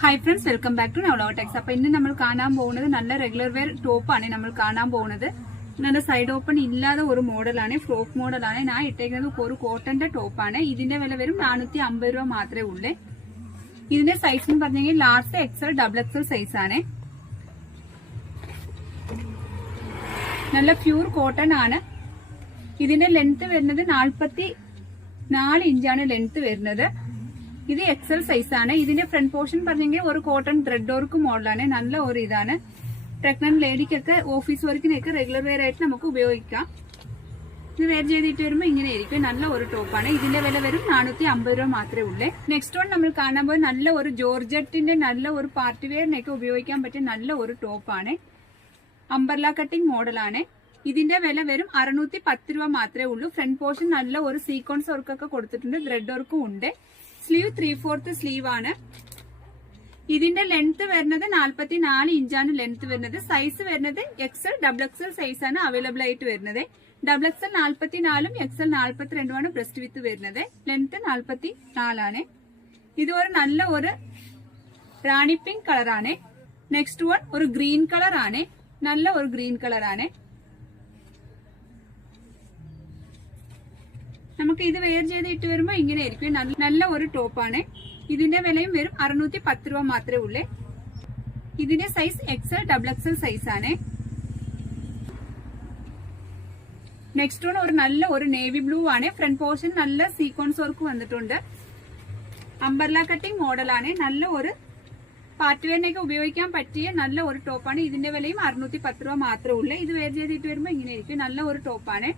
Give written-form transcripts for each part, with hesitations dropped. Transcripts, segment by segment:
Hi friends, welcome back to നവലോടെക്സ്. അപ്പൊ ഇന്ന് നമ്മൾ കാണാൻ പോകുന്നത് നല്ല റെഗുലർ വെയർ ടോപ്പാണ് നമ്മൾ കാണാൻ പോകുന്നത്. നല്ല സൈഡ് ഓപ്പൺ ഇല്ലാതെ ഒരു മോഡലാണ്, ഫ്രോക്ക് മോഡലാണ്. ഞാൻ ഇട്ടേക്കുന്നത് ഒരു കോട്ടന്റെ ടോപ്പാണ്. ഇതിന്റെ വില വരും 450 രൂപ മാത്രമേ ഉള്ളൂ. ഇതിന്റെ സൈസ് എന്ന് പറഞ്ഞെങ്കിൽ large XL double XL size ആണ്. നല്ല പ്യൂർ കോട്ടൺ ആണ്. ഇതിന്റെ ലെങ്ത് വരുന്നത് 44 ഇഞ്ചാണ് ലെങ്ത് വരുന്നത്. ഇത് എക്സൽ സൈസ് ആണ്. ഇതിന്റെ ഫ്രണ്ട് പോർഷൻ പറഞ്ഞെങ്കിൽ ഒരു കോട്ടൺ ത്രെഡ് വർക്ക് മോഡലാണ്. നല്ല ഒരു ഇതാണ്. പ്രഗ്നന്റ് ലേഡിക്കൊക്കെ ഓഫീസ് വർക്കിനൊക്കെ റെഗുലർ വെയർ ആയിട്ട് നമുക്ക് ഉപയോഗിക്കാം. ഇത് വെയർ ചെയ്തിട്ട് വരുമ്പോൾ ഇങ്ങനെ ആയിരിക്കും. നല്ല ഒരു ടോപ്പാണ്. ഇതിന്റെ വില വരും 450 രൂപ മാത്രമേ ഉള്ളൂ. നെക്സ്റ്റ് വൺ നമ്മൾ കാണാൻ പോയി നല്ല ഒരു ജോർജറ്റിന്റെ നല്ല ഒരു പാർട്ടി വെയറിനൊക്കെ ഉപയോഗിക്കാൻ പറ്റിയ നല്ല ഒരു ടോപ്പാണ്. അംബർല കട്ടിംഗ് മോഡലാണ്. ഇതിന്റെ വില വരും 610 രൂപ മാത്രമേ ഉള്ളൂ. ഫ്രണ്ട് പോർഷൻ നല്ല ഒരു സീക്വൻസ് വർക്കൊക്കെ കൊടുത്തിട്ടുണ്ട്. ത്രെഡ് വർക്കും ഉണ്ട്. സ്ലീവ് 3/4 സ്ലീവ് ആണ്. ഇതിന്റെ ലെങ്ത് വരുന്നത് 44 ഇഞ്ചാണ് ലെങ്ത് വരുന്നത്. സൈസ് വരുന്നത് എക്സൽ ഡബിൾ എക്സൽ സൈസ് ആണ് അവൈലബിൾ ആയിട്ട് വരുന്നത്. ഡബിൾ എക്സൽ 44ഉം എക്സൽ 42ആണ് ബ്രസ്റ്റ് വിത്ത് വരുന്നത്. ലെങ്ത് 44 ആണ്. ഇത് ഒരു നല്ല ഒരു റാണി പിങ്ക് കളറാണ്. നെക്സ്റ്റ് വൺ ഒരു ഗ്രീൻ കളർ ആണ്. നല്ല ഒരു ഗ്രീൻ കളർ ആണ്. നമുക്ക് ഇത് വെയർ ചെയ്ത് ഇട്ട് വരുമ്പോൾ ഇങ്ങനെ ആയിരിക്കും. നല്ല ഒരു ടോപ്പാണ്. ഇതിന്റെ വിലയും വരും 610 രൂപ മാത്രമേ ഉള്ളൂ. ഇതിന്റെ size XL double XL size ആണ്. നെക്സ്റ്റ് വൺ ഒരു നല്ല ഒരു നേവി ബ്ലൂ ആണ്. ഫ്രണ്ട് പോർഷൻ നല്ല സീക്വൻസ് വർക്ക് വന്നിട്ടുണ്ട്. അംബർല കട്ടിംഗ് മോഡലാണ്. നല്ല ഒരു പാർട്ടി വെയറിനൊക്കെ ഉപയോഗിക്കാൻ പറ്റിയ നല്ല ഒരു ടോപ്പാണ്. ഇതിന്റെ വിലയും 610 രൂപ മാത്രമേ ഉള്ളൂ. ഇത് വെയർ ചെയ്തിട്ട് വരുമ്പോൾ ഇങ്ങനെ ആയിരിക്കും. നല്ല ഒരു ടോപ്പാണ്.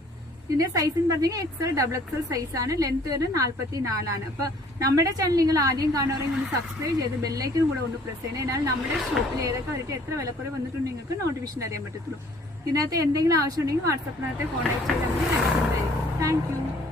ഇതിന്റെ സൈസ് എന്ന് പറഞ്ഞാൽ എക്സൽ ഡബിൾ എക്സൽ സൈസ് ആണ്. ലെങ്ത് വരുന്നത് 44 ആണ്. അപ്പൊ നമ്മുടെ ചാനൽ നിങ്ങൾ ആദ്യം കാണുകയാണെങ്കിൽ ഒന്ന് സബ്സ്ക്രൈബ് ചെയ്ത് ബെല്ലൈക്കനും കൂടെ ഒന്ന് പ്രസ് ചെയ്യണം. എന്നാൽ നമ്മുടെ ഷോപ്പിൽ ഏതൊക്കെ വരട്ടെ എത്ര വിലക്കുറവ് വന്നിട്ടുണ്ട് നിങ്ങൾക്ക് നോട്ടിഫിക്കേഷൻ അറിയാൻ പറ്റത്തുള്ളൂ. ഇതിനകത്ത് എന്തെങ്കിലും ആവശ്യമുണ്ടെങ്കിൽ വാട്സാപ്പിനകത്ത് കോൺടാക്ട് ചെയ്താൽ മതി. Thank you.